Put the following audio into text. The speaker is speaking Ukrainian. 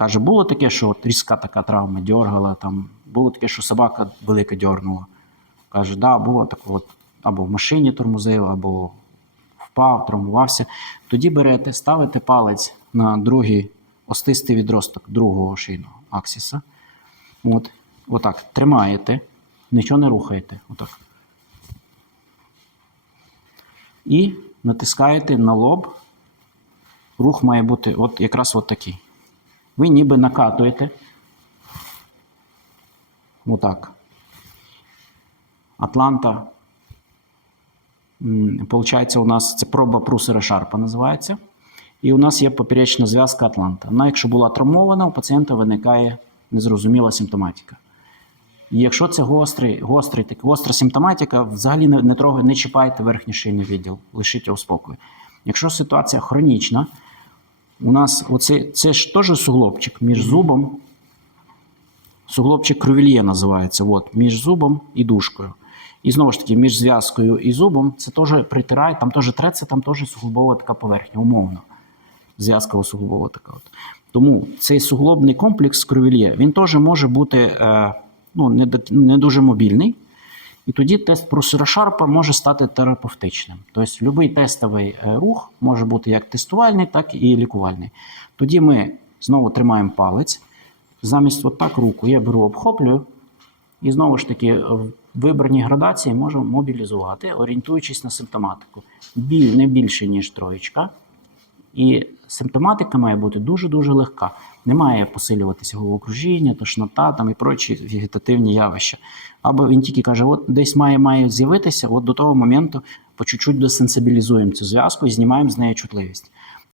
Каже, було таке, що от різка така травма дергала, там, було таке, що собака велика дергнула. Каже, да, було таке, от, або в машині тормозив, або впав, травмувався. Тоді берете, ставите палець на другий остистий відросток другого шийного аксіса. От, отак, тримаєте, нічого не рухаєте. Отак. І натискаєте на лоб. Рух має бути от якраз от такий. Ви ніби накатуєте. Отак. Атланта. Получається, у нас це проба прусера Шарпа називається. І у нас є поперечна зв'язка Атланта. Вона, якщо була травмована, у пацієнта виникає незрозуміла симптоматика. І якщо це гострий, гострий, так, гостра симптоматика, взагалі не, не трогайте, не чіпайте верхній шийний відділ, лишіть його в спокої. Якщо ситуація хронічна, у нас оце, це ж теж суглобчик між зубом, суглобчик кровільє називається, от, між зубом і дужкою. І знову ж таки, між зв'язкою і зубом це теж притирає, там теж треться, там теж суглобова така поверхня, умовно. Зв'язкова суглобова така. От. Тому цей суглобний комплекс кровільє, він теж може бути е, ну, не, не дуже мобільний. І тоді тест просера Шарпа може стати терапевтичним. Тобто будь-який тестовий е, рух може бути як тестувальний, так і лікувальний. Тоді ми знову тримаємо палець. Замість отак руку я беру обхоплюю, і знову ж таки в вибраній градації можемо мобілізувати, орієнтуючись на симптоматику. Біль не більше, ніж троєчка. І симптоматика має бути дуже-дуже легка. Не має посилюватися головокружіння, тошнота там і прочі вегетативні явища. Або він тільки каже, от десь має, має з'явитися, от до того моменту по чуть-чуть десенсибілізуємо цю зв'язку і знімаємо з неї чутливість.